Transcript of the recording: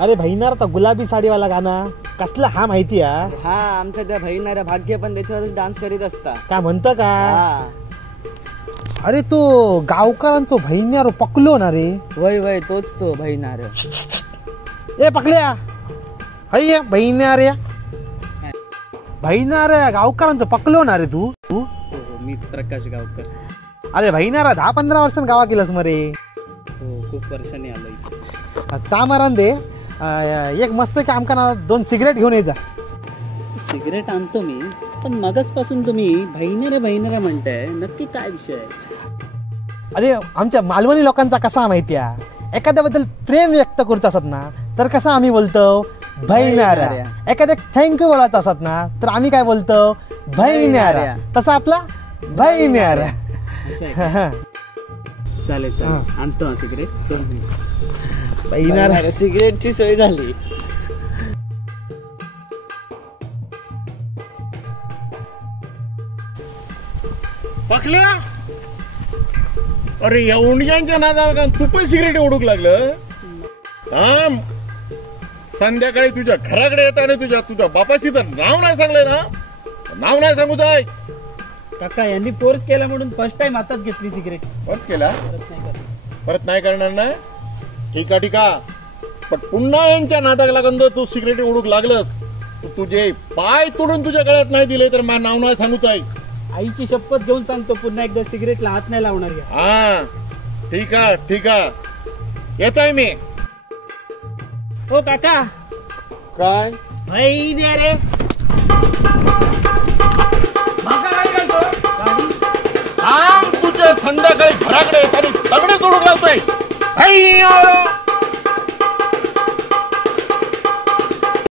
अरे भैनार तर गुलाबी साडीवाला गाणं कसला हा माहिती आहे? हा आमच्या त्या बहिणाऱ्या भाग्य पण त्याच्यावरच डान्स करीत असता. काय म्हणतं का? हा अरे तो गावकरांचो भैन्यारो पकलो ना रे. वय वय तोच तो बहिणाऱ्या. ए पकल्या अय बहिणाऱ्या बहिणाऱ्या गावकरांचो पकलो ना रे तू. मीच प्रकाश गावकर. अरे बहिणारा 10-15 वर्षांनी गावा केलंस मरे. हो खूप वर्षांनी आलोय. तामारान दे एक मस्त की आमका 2 सिगरेट घेऊन यायचा. सिगरेट आणतो मी, पण मगचपासून तुम्ही बहिणाऱ्या म्हणताय, नक्की काय विषय आहे? अरे आमच्या मालवणी लोकांचा कसा माहिती आहे, एखाद्याबद्दल प्रेम व्यक्त करूच असत ना तर कसं आम्ही बोलतो बहिणाऱ्या. एखाद्या थँक्यू बोलायचं असत ना तर आम्ही काय बोलतो बहिणाऱ्या. तसा आपला बहिणाऱ्या. चालेल चालेल आणतो सिगरेट. 2 मिनिट. बहिणाऱ्या सिगरेटची सोय झाली. पकल्या अरे या उंडग्यांच्या नादाला तू पण सिगरेट ओढूक लागलं. थांब, संध्याकाळी तुझ्या घराकडे येताना तुझ्या बापाशी तर नाव नाही सांगलंय ना. नाव नाही सांगूच आहे. काका यांनी फोर्स केला म्हणून फर्स्ट टाइम हातात घेतली सिगरेट. परत केला? परत नाही करणार ना. ठीक आहे. पण पुन्हा यांच्या नादाला लागून तू सिगरेट ओढूक लागलंस, तुझे पाय तोडून तुझ्या गळ्यात नाही दिले तर माझं नाव नाही सांगूच आहे. आईची शपथ घेऊन सांगतो, पुन्हा एकदा सिगरेटला हात नाही लावणार. हा ठीक आहे येत आहे मी. हो काका. काय रे तुझ्या संध्याकाळी घराकडे येताना सगळे तोडून लावतोय.